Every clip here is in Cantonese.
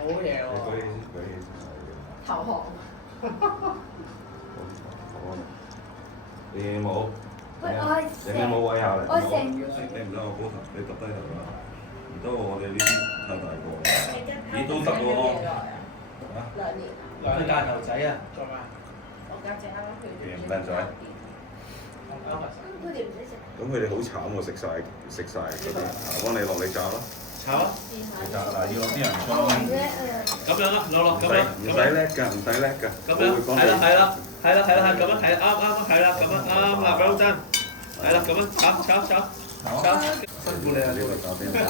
好嘢喎！投降。你冇？喂，我你冇位下嚟？我成你唔得我高頭，你揼低頭啦。唔得我哋呢啲太大個。咦都得喎。2年。佢大頭仔啊！做咩？我家姐啱啱去唔靚仔。佢哋唔使食。咁佢哋好慘喎，食晒嗰啲，幫你落你炸咯。炒啊！你炸嗱，要啲人我裝。唔叻啊！咁樣啦，落唔咁樣，使叻㗎，唔使叻㗎。咁樣，係啦，咁樣係啱，係啦，咁樣啱啦，兩陣，係啦，咁樣炒，辛苦你啊！呢個打乒乓，呢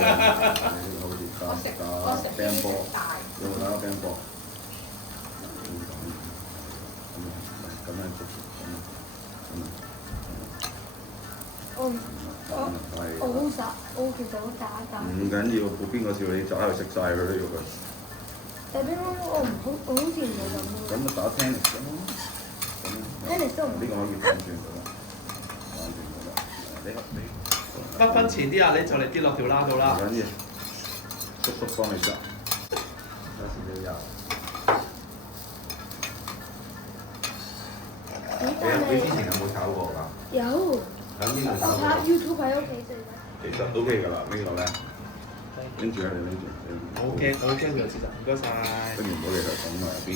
個好似打乒乓波，有冇打乒乓波？咁樣直我好耍，我其實好打㗎。唔緊要，邊個笑你就喺度食晒佢都要佢。但係我好似唔係咁咯。咁咪打 tennis 咁咯。tennis 都唔呢個可以反轉到啦，反轉到啦。你得分前啲啊，你就嚟跌落條罅度啦。唔緊要，叔叔幫你執。有時都有。你之前有冇炒過㗎？有。喺邊度炒我拍過？ YouTube 喺屋企食。其實 OK 㗎啦，呢個咧。拎住啊，你拎住。我好驚佢有事實，唔該晒。跟住唔好理佢，講埋入邊，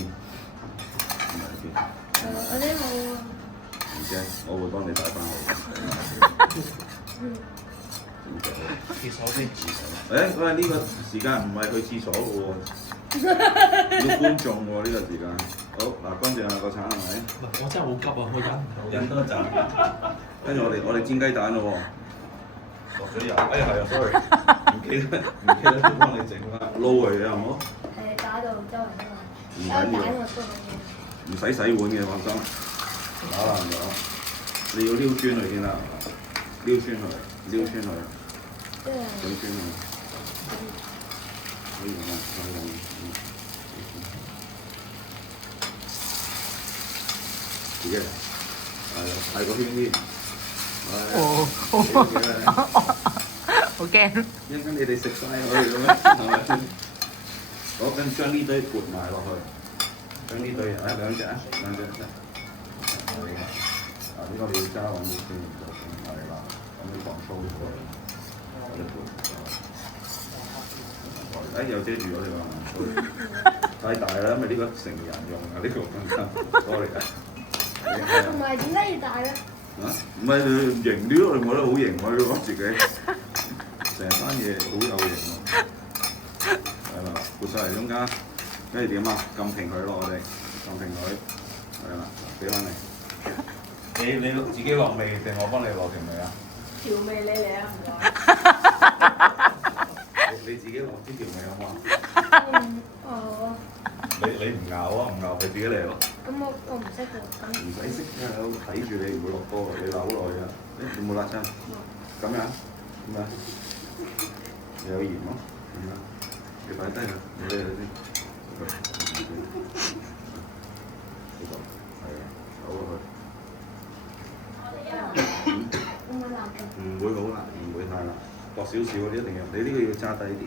講埋入邊。我啲冇啊。唔驚，我會幫你帶翻去。廁所先。喂，呢個時間唔係去廁所嘅喎，要觀眾喎呢個時間。好，嗱，乾淨啦個橙係咪？我真係好急啊，我忍唔到。忍多一陣。跟住我哋煎雞蛋咯喎。落咗油，哎呀係啊，sorry，唔記得都幫你整啦，撈佢嘅好冇？係打到周圍都係。唔緊要，唔使洗碗嘅放心。打爛咗，你要撩磚佢先啦，撩磚佢，撩磚佢，整磚佢。可以啦，可以啦。自己嚟，係個圈啲。好驚！一陣間你哋食晒佢咁樣，係咪先？好，跟住將呢堆撥埋落去，將呢堆兩隻啊，兩隻係啦。呢個你要揸穩啲先，係啦。咁你放粗咗，一盤。又遮住咗你話太大啦，因為呢個成人用啊，呢個更加多嚟㗎。同埋點解要大咧？啊，唔係型啲咯，你覺得好型喎，你講自己，成班嘢好有型喎，係啦，撥晒嚟中間，跟住點啊？撳平佢咯，我哋撳平佢，係啦，俾翻你。你自己落味定我幫你落條味啊？調味你嚟啊，唔該。你自己落啲條味好嘛？哦。你唔咬啊？唔咬咪自己嚟咯。咁我唔識喎。唔使識嘅，我睇住你唔會落波嘅，你扭落去啊！你冇辣親？咁樣？咁樣？有鹽咯，咁樣。你擺低佢，你睇下先。呢個係啊，扭落去。唔會好辣，唔會太辣，薄少少嗰啲一定要。你呢個要揸低啲，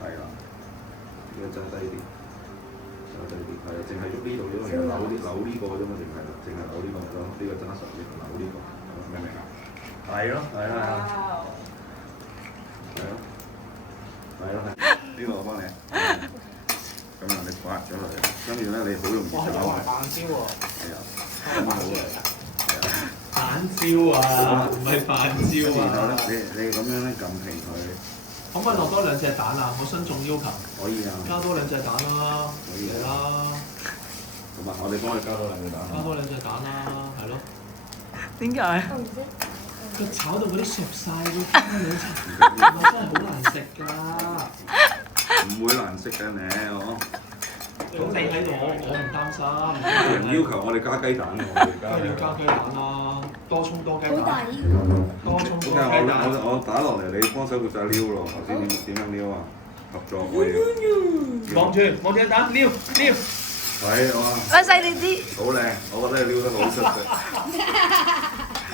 係啦，呢個揸低啲。係啊，淨係喐呢度啫嘛，其實扭呢個啫嘛，淨係扭呢個咪得咯，呢個揸實啲，扭呢個，明唔明啊？係咯，係啊，係咯，係咯，呢個我幫你，咁啊，你刮咗佢，跟住咧你好容易我係搞玩板蕉喎。係啊，咁好啊，板蕉啊，唔係飯蕉然後啊。咧，你咁樣咧撳平佢，可唔可以落多2隻蛋啊？我慎重要求。可以啊，加多2隻蛋啦，嚟啦！咁啊，我哋幫你加多2隻蛋。加多2隻蛋啦，係咯。點解？我唔識。佢炒到嗰啲熟晒嗰啲兩層，真係好難食㗎。唔會難食嘅你，我。咁你喺度，我唔擔心。有人要求我哋加雞蛋喎，我哋梗係要加雞蛋啦，多葱多雞好大蛋，呢個。多葱多雞蛋。我打落嚟，你幫手負責撩咯。頭先點樣撩啊？合作我要。望住隻蛋，撩。係哇，我細你啲。好靚，我覺得你撩得好出色。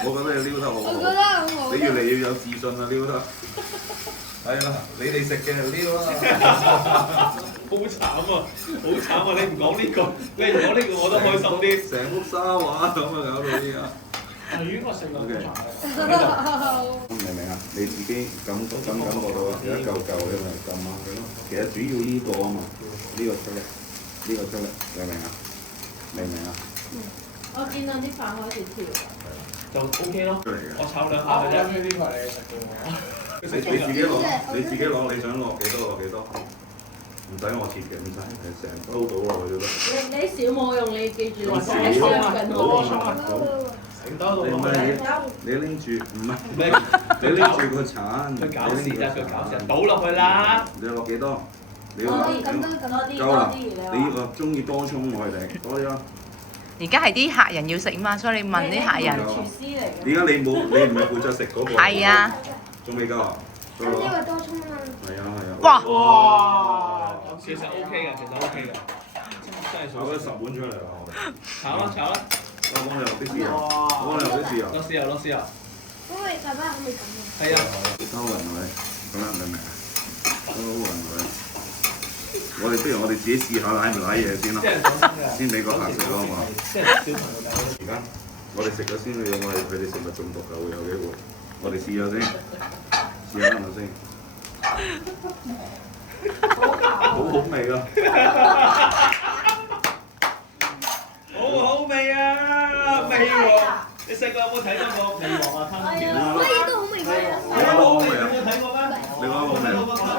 我覺得你撩得好我覺好，得好好。你越嚟越有自信啦，撩得。係啦，你哋食嘅就撩啦。好慘啊！好慘啊！你唔講呢個，你唔講呢個我都開心啲。成幅沙畫咁啊，搞到依家。係魚我食到好慘。明唔明啊？你自己感覺到啊，有一嚿嚿你咪撳下佢咯。其實主要呢個啊嘛，呢個出力，呢個出力，明唔明啊？明唔明啊？我見到啲飯開始跳，就 OK 咯。出嚟嘅。我炒兩下啊，嘅啫。呢個係你食嘅喎。你自己攞，你自己攞，你想落幾多落幾多，唔使我切嘅，唔使，成兜倒落去都得。你小冇用，你記住落少喺上緊我成兜到你唔落係去。你拎住，唔係咩？你拎住個鏟，佢搞事啦！佢搞事，倒落去啦！你落幾多？你多要啲咁多咁多啲夠啦！多啲，你呢個中意多葱我哋多啲咯。而家係啲客人要食嘛，所以你問啲客人。廚師嚟嘅。點解你唔係負責食嗰個？係啊。仲未夠啊？咁因為多葱啊。係啊。哇！哇！其實 OK 嘅，其實 OK 嘅，真係炒咗10碗出嚟啦！炒啦炒啦！我幫你落啲豉油，我幫你落啲豉油。落豉油落豉油。咁你爸爸可唔可以咁啊？係啊。收勻佢，咁樣明唔明啊？收勻佢。我哋不如我哋自己試下舐唔舐嘢先啦，即係講真嘅。先俾個客食咯嘛。即係小朋友就而家我哋食咗先，佢哋食物中毒就會有機會。我哋試下先，試下係咪先？好好味啊！好好味啊！味喎！你細個有冇睇嗰個味王啊？卡通片啊？乜嘢都好味㗎。你覺得好味啊？有冇睇過咩？你覺得好味啊？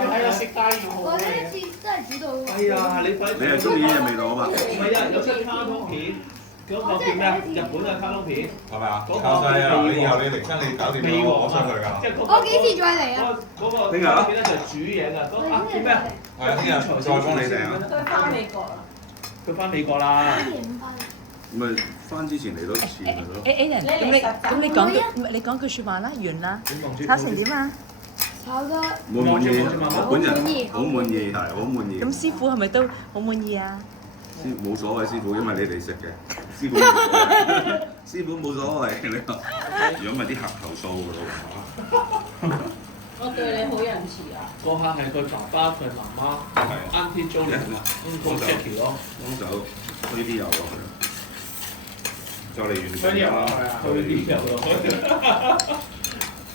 係啊，食得要好我第味。一次真係煮到。哎呀，你快！你係中意呢隻味道啊嘛？唔係啊，有出卡通片，嗰個叫咩啊？日本嘅卡通片，係咪啊？嗰個靠晒啊！你以後你嚟親你搞掂味咗我王啊出去㗎。即係嗰個我幾時再嚟啊？嗰個卡通片咧就係煮嘢㗎，嗰個叫咩啊？係啊，聽日再幫你訂啊！佢翻美國啦。佢翻美國啦。咪翻之前嚟多次咪咯。Aiden，咁你講句你講句説話啦，完啦。炒成點啊？炒得滿唔滿意？我本人好滿意，係好滿意。咁師傅係咪都好滿意啊？冇所謂師傅，因為你哋食嘅。師傅冇所謂，師傅冇所謂。你話，如果咪啲客投訴㗎咯。我對你好仁慈啊！嗰下係佢爸爸、佢媽媽、Auntie Jolie 同埋 Uncle Jackie 咯。幫手推啲油落去，就嚟完推啲油落去啊！推啲油落去。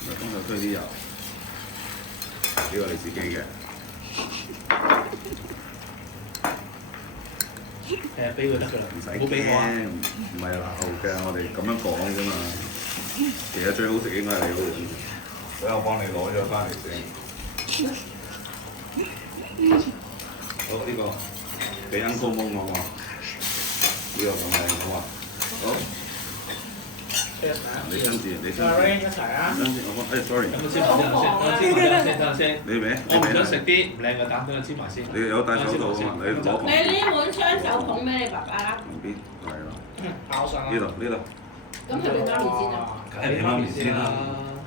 幫手推啲油，呢個你自己嘅。誒，俾佢得㗎啦，唔使唔好俾我啊！驚，唔係鬧嘅，我哋咁樣講啫嘛。其實最好食應該係你嗰碗，所以我幫你攞咗翻嚟先。好，呢個俾 Uncle Mon我喎，呢個咁靚好啊。好，你親自，你親自， Rain 一齊啊！親自我幫，sorry，咁先，等陣先。你未？我唔想食啲唔靚嘅蛋，等佢煎埋先。你有戴手套啊嘛？你攞旁你呢碗雙手捧俾你爸爸啦。邊，係啦，咬上呢度呢度。咁係咪媽咪先啊？梗係俾媽咪先啦，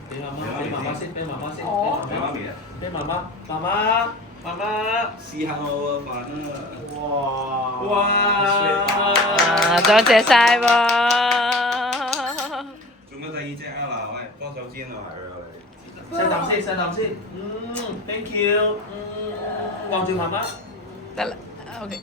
俾媽媽，俾媽媽先，俾媽媽先，俾媽咪啊！俾媽媽，媽媽試下我個飯啊！哇！哇！多謝晒喎！仲有第二隻啊嗱，喂，幫手煎啊埋佢啊你。細啖先，細啖先。Thank you。望住媽媽。得啦，OK。